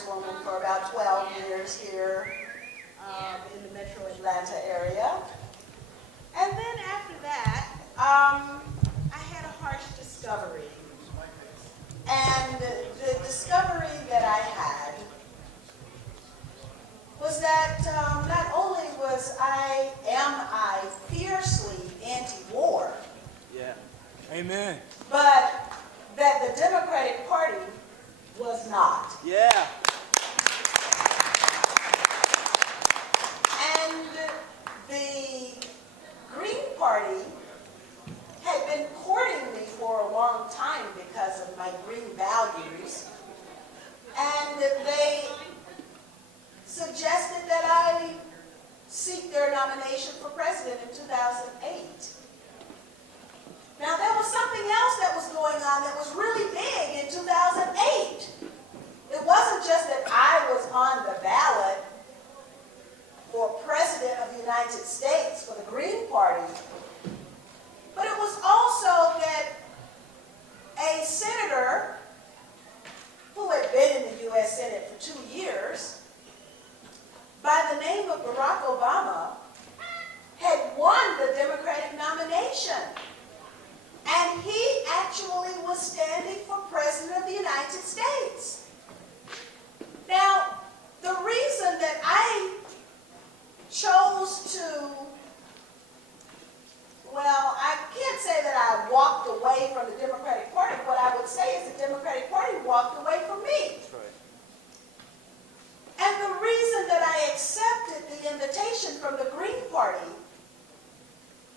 congresswoman for about 12 years here in the metro Atlanta area. And then after that, I had a harsh discovery. And the discovery that I had was that not only am I fiercely anti-war, Yeah. Amen. but that the Democratic Party was not. Yeah. And the Green Party had been courting me for a long time because of my green values. And they suggested that I seek their nomination for president in 2008. Now, there was something else that was going on that was really big in 2008. It wasn't just that I was on the ballot for president of the United States for the Green Party, but it was also that a senator who had been in the U.S. Senate for 2 years, by the name of Barack Obama, had won the Democratic nomination. And he actually was standing for president of the United States. Now, the reason that I chose to, well, I can't say that I walked away from the Democratic Party. What I would say is the Democratic Party walked away from me. That's right. And the reason that I accepted the invitation from the Green Party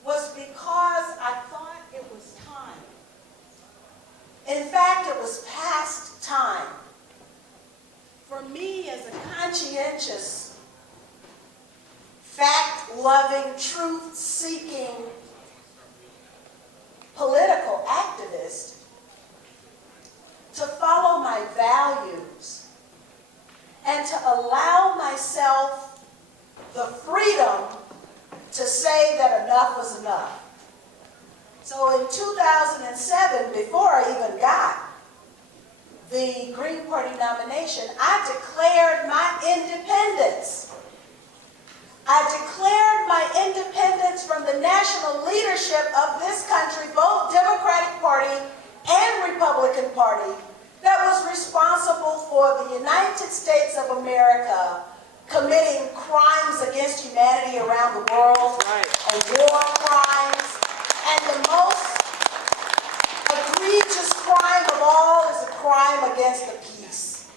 was because I thought it was time. In fact, it was past time for me as a conscientious, fact-loving, truth-seeking political activist to follow my values and to allow myself the freedom to say that enough was enough. So in 2007, before I even got the Green Party nomination, I declared my independence. I declared my independence from the national leadership of this country, both Democratic Party and Republican Party, that was responsible for the United States of America committing crimes against humanity around the world, Right. and war crimes, and the most egregious crime of all is a crime against the peace.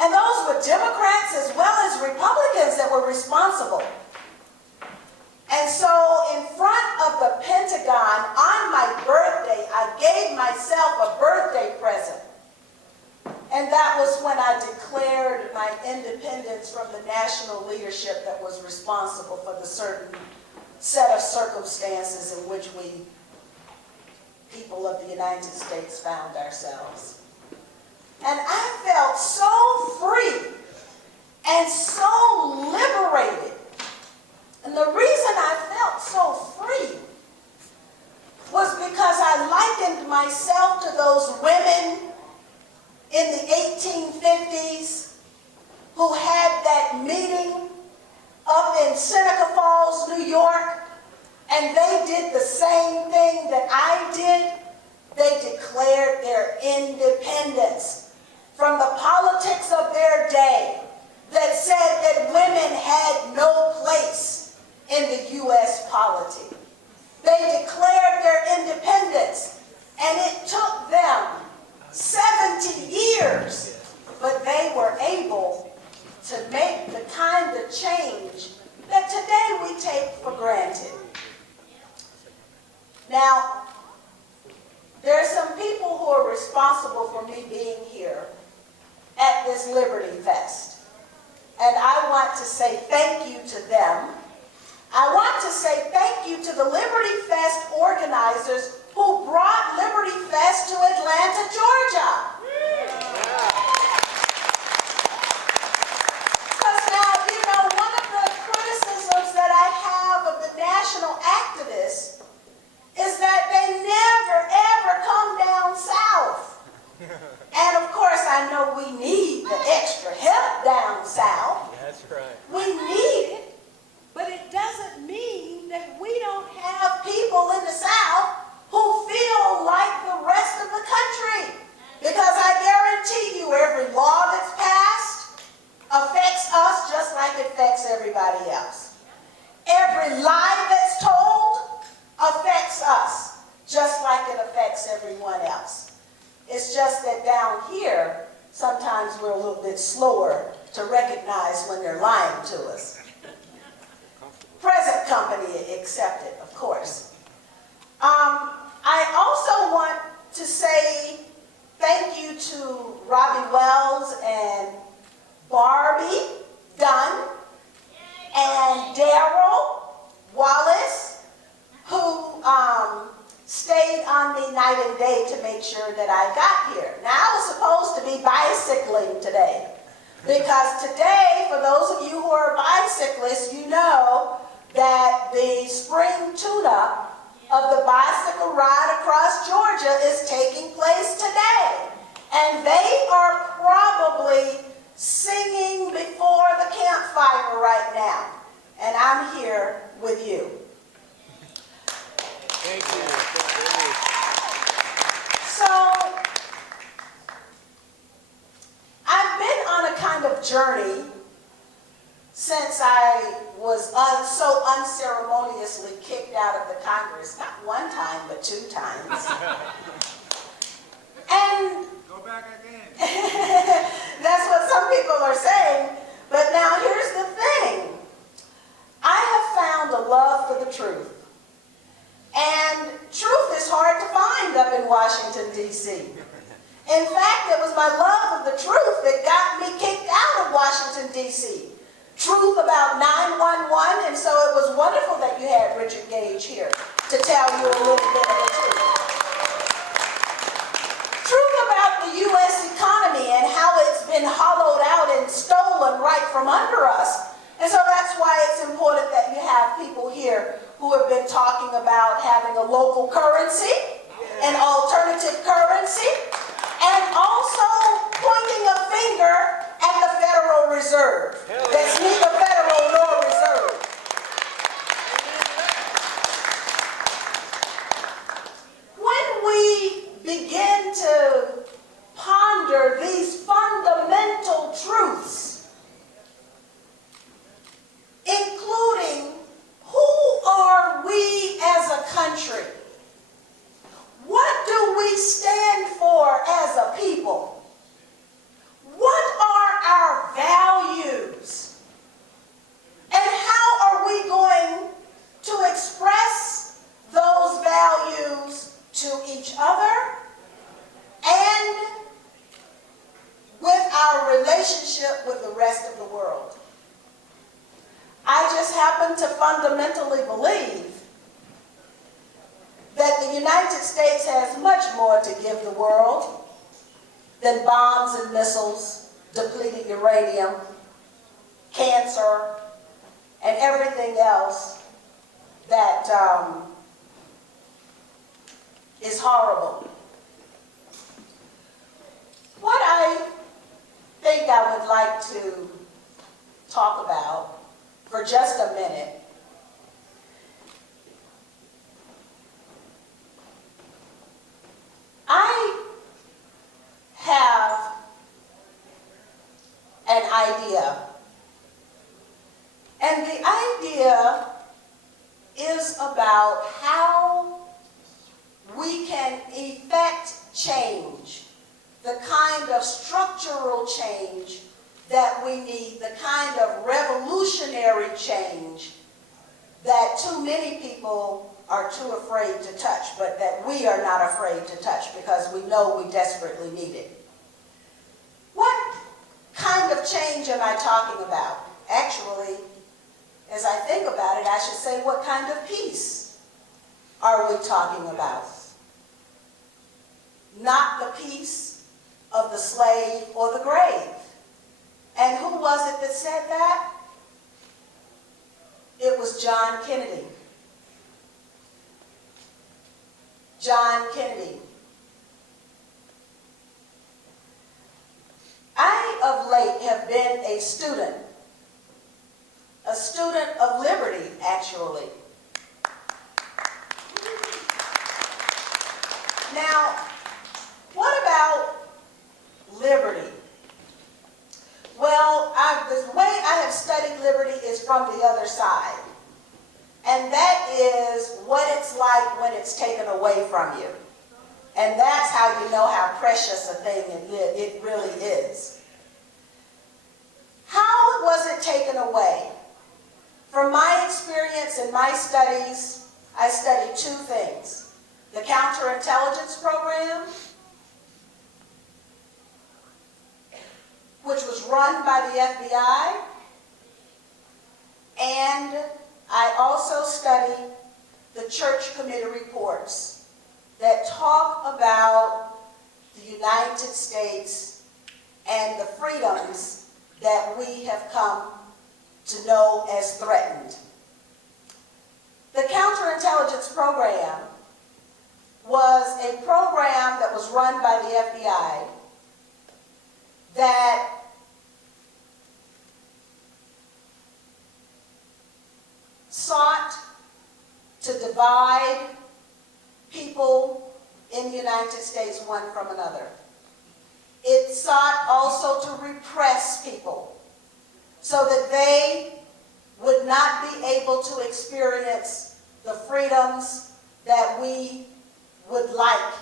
And those were Democrats as well as Republicans that were responsible. And so in front of the Pentagon, on my birthday, I gave myself a birthday present. And that was when I declared my independence from the national leadership that was responsible for the certain set of circumstances in which we, people of the United States, found ourselves. And I felt so free and so liberated. And the reason I felt so free was because I likened myself to those women in the 1850s who had that meeting up in Seneca Falls, New York, and they did the same thing that I did. They declared their independence from the politics of their day that said that women had no place in the U.S. polity. They declared their independence, and it took them 70 years, but they were able to make the kind of change that today we take for granted. Now, there are some people who are responsible for me being here at this Liberty Fest, and I want to say thank you to them. I want to say thank you to the Liberty Fest organizers who brought Liberty Fest to Atlanta, Georgia. Because now, you know, one of the criticisms that I have of the national activists is that they never, ever come down south. And of course, I know we need as everyone else. It's just that down here, sometimes we're a little bit slower to recognize when they're lying to us. Present company accepted, of course. I also want to say thank you to Robbie Wells and Barbie Dunn and Daryl Wallace, who stayed on me night and day to make sure that I got here. Now, I was supposed to be bicycling today, because today, for those of you who are bicyclists, you know that the spring tune-up of the bicycle ride across Georgia is taking place today. And they are probably singing before the campfire right now. And I'm here with you. Thank you. So, I've been on a kind of journey since I was so unceremoniously kicked out of the Congress, not one time, but 2 times. And Go back again. that's what some people are saying. But now here's the thing. I have found a love for the truth. And truth is hard to find up in Washington, D.C. In fact, it was my love of the truth that got me kicked out of Washington, D.C. Truth about 911, and so it was wonderful that you had Richard Gage here to tell you a little bit of the truth. Truth about the U.S. economy and how it's been hollowed out and stolen right from under us. And so that's why it's important that you have people here who have been talking about having a local currency, an alternative currency, and also pointing a finger at the Federal Reserve. That's neither federal nor reserve. When we begin to ponder these fundamental truths, including who are we as a country? What do we stand for as a people? What are our values? And how are we going to express those values to each other and with our relationship with the rest of the world? I just happen to fundamentally believe that the United States has much more to give the world than bombs and missiles, depleted uranium, cancer, and everything else that is horrible. What I think I would like to talk about for just a minute I have an idea, and the idea is about how we can effect change, the kind of structural change that we need, the kind of revolutionary change that too many people are too afraid to touch, but that we are not afraid to touch because we know we desperately need it. What kind of change am I talking about? Actually, as I think about it, I should say, what kind of peace are we talking about? Not the peace of the slave or the grave. And who was it that said that? It was John Kennedy. John Kennedy. I, of late, have been a student of liberty, actually. Now, what about liberty? Well, the way I have studied liberty is from the other side. And that is what it's like when it's taken away from you. And that's how you know how precious a thing it really is. How was it taken away? From my experience in my studies, I studied two things: the counterintelligence program, which was run by the FBI, and I also studied the church committee reports that talk about the United States and the freedoms that we have come to know as threatened. The counterintelligence program was a program that was run by the FBI that sought to divide people in the United States one from another. It sought also to repress people so that they would not be able to experience the freedoms that we would like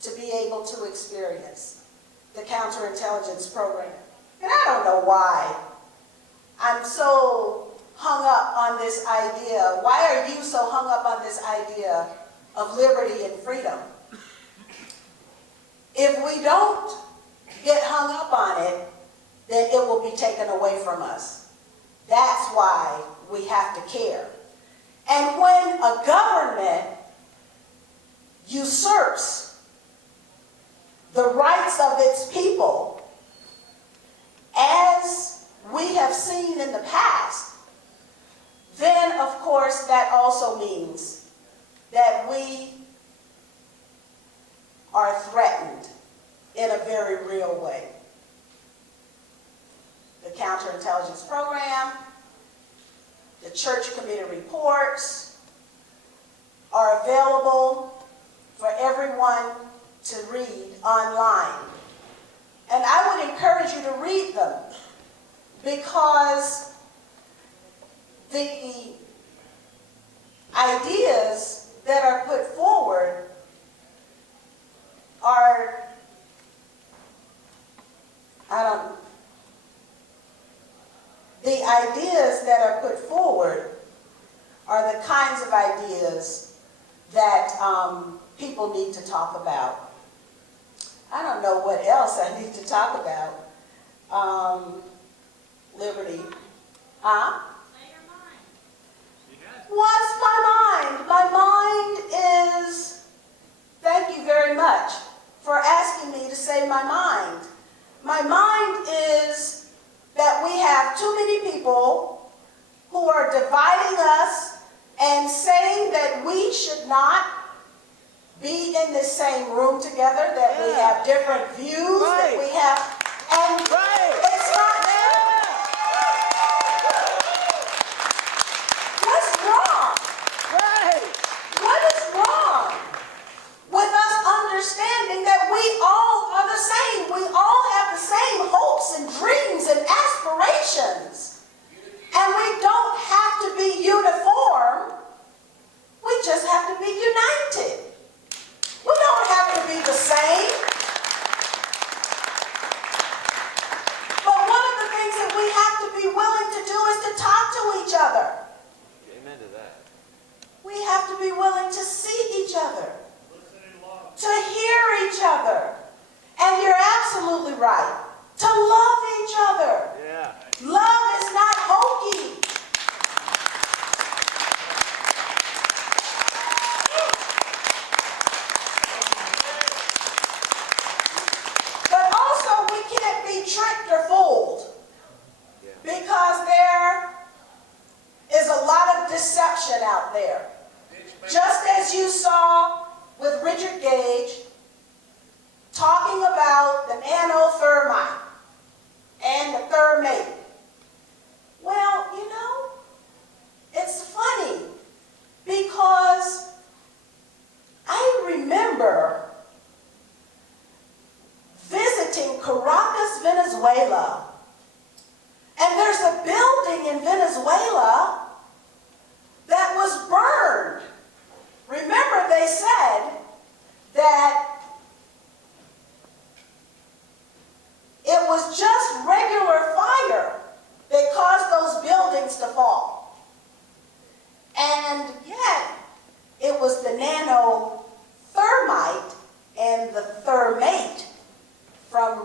to be able to experience. The counterintelligence program. And I don't know why I'm so hung up on this idea. Why are you so hung up on this idea of liberty and freedom? If we don't get hung up on it, then it will be taken away from us. That's why we have to care. And when a government usurps the rights of its people, as we have seen in the past, then of course that also means that we are threatened in a very real way. The counterintelligence program, the church committee reports are available for everyone to read online. And I would encourage you to read them, because the ideas that are put forward are, the ideas that are put forward are the kinds of ideas that people need to talk about. I don't know what else I need to talk about. Liberty. Huh? What's my mind? My mind is, thank you very much for asking me to say my mind. My mind is that we have too many people who are dividing us and saying that we should not be in the same room together, that we have different views, that we have, and it's not true. What's wrong? What is wrong with us understanding that we all are the same? We all have the same hopes and dreams and aspirations. And we don't have to be uniform. We just have to be united. We don't have to be the same. But one of the things that we have to be willing to do is to talk to each other. Amen to that. We have to be willing to see each other, to hear each other. And you're absolutely right. To love each other. Yeah. Love is not hokey. But also we can't be tricked or fooled, because there is a lot of deception out there. Just as you saw with Richard Gage talking about the nanothermite and the thermate. Well, you know, it's funny, because I remember visiting Caracas, Venezuela, and there's a building in Venezuela that was burned. Remember, they said that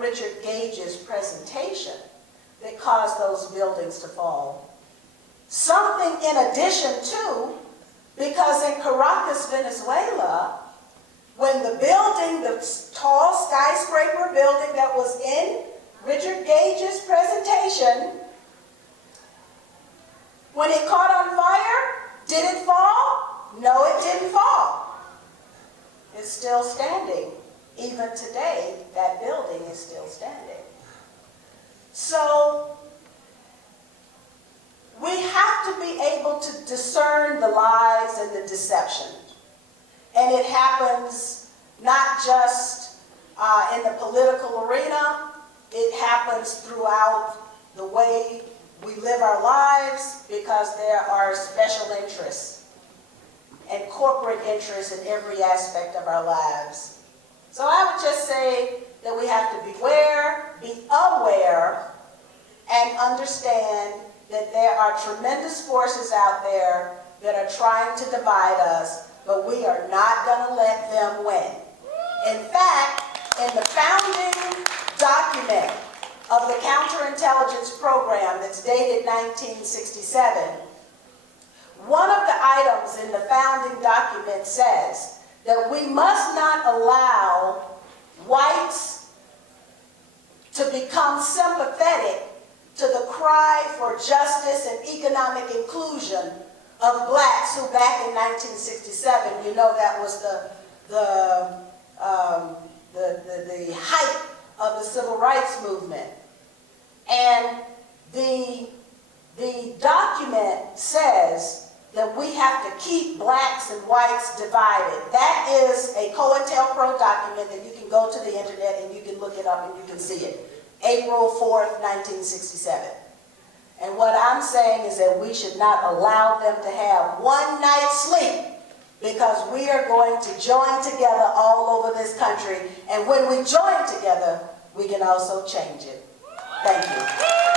Richard Gage's presentation that caused those buildings to fall. Something in addition to, because in Caracas, Venezuela, when the building, the tall skyscraper building that was in Richard Gage's presentation, when it caught on fire, did it fall? No, it didn't fall. It's still standing. Even today, that building is still standing. So, we have to be able to discern the lies and the deception. And it happens not just in the political arena, it happens throughout the way we live our lives, because there are special interests and corporate interests in every aspect of our lives. So I would just say that we have to beware, be aware, and understand that there are tremendous forces out there that are trying to divide us, but we are not going to let them win. In fact, in the founding document of the counterintelligence program that's dated 1967, one of the items in the founding document says that we must not allow whites to become sympathetic to the cry for justice and economic inclusion of blacks who back in 1967, you know, that was the height of the civil rights movement. And the document says that we have to keep blacks and whites divided. That is a COINTELPRO document that you can go to the internet and you can look it up and you can see it. April 4th, 1967. And what I'm saying is that we should not allow them to have one night's sleep, because we are going to join together all over this country. And when we join together, we can also change it. Thank you.